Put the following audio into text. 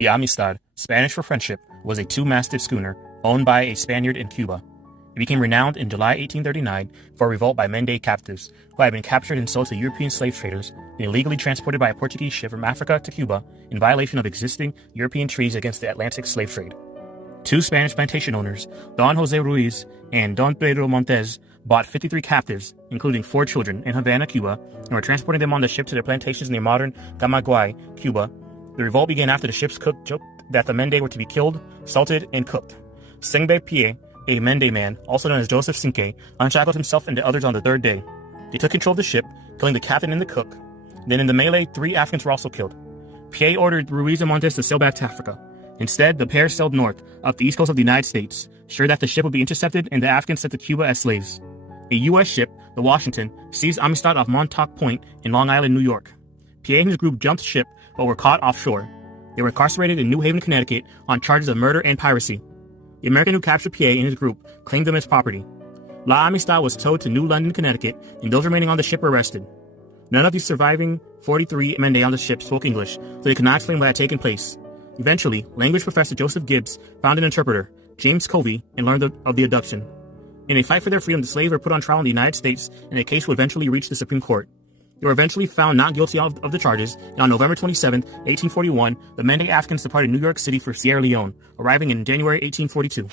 The Amistad, Spanish for friendship, was a two-masted schooner owned by a Spaniard in Cuba. It became renowned in July 1839 for a revolt by Mende captives who had been captured and sold to European slave traders and illegally transported by a Portuguese ship from Africa to Cuba in violation of existing European treaties against the Atlantic slave trade. Two Spanish plantation owners, Don Jose Ruiz and Don Pedro Montes, bought 53 captives, including 4 children, in Havana, Cuba, and were transporting them on the ship to their plantations near modern Camagüey, Cuba. The revolt began after the ship's cook joked that the Mende were to be killed, salted, and cooked. Sengbe Pie, a Mende man, also known as Joseph Cinque, unshackled himself and the others on the 3rd day. They took control of the ship, killing the captain and the cook. Then in the melee, 3 Africans were also killed. Pie ordered Ruiz and Montes to sail back to Africa. Instead, the pair sailed north, up the east coast of the United States, sure that the ship would be intercepted and the Africans sent to Cuba as slaves. A U.S. ship, the Washington, seized Amistad off Montauk Point in Long Island, New York. Pie and his group jumped ship, but were caught offshore. They were incarcerated in New Haven, Connecticut, on charges of murder and piracy. The American who captured Pie and his group claimed them as property. La Amistad was towed to New London, Connecticut, and those remaining on the ship were arrested. None of the surviving 43 Mende on the ship spoke English, so they could not explain what had taken place. Eventually, language professor Joseph Gibbs found an interpreter, James Covey, and learned of the abduction. In a fight for their freedom, the slaves were put on trial in the United States, and the case would eventually reach the Supreme Court. They were eventually found not guilty of the charges, and on November 27, 1841, the Mende Africans departed New York City for Sierra Leone, arriving in January 1842.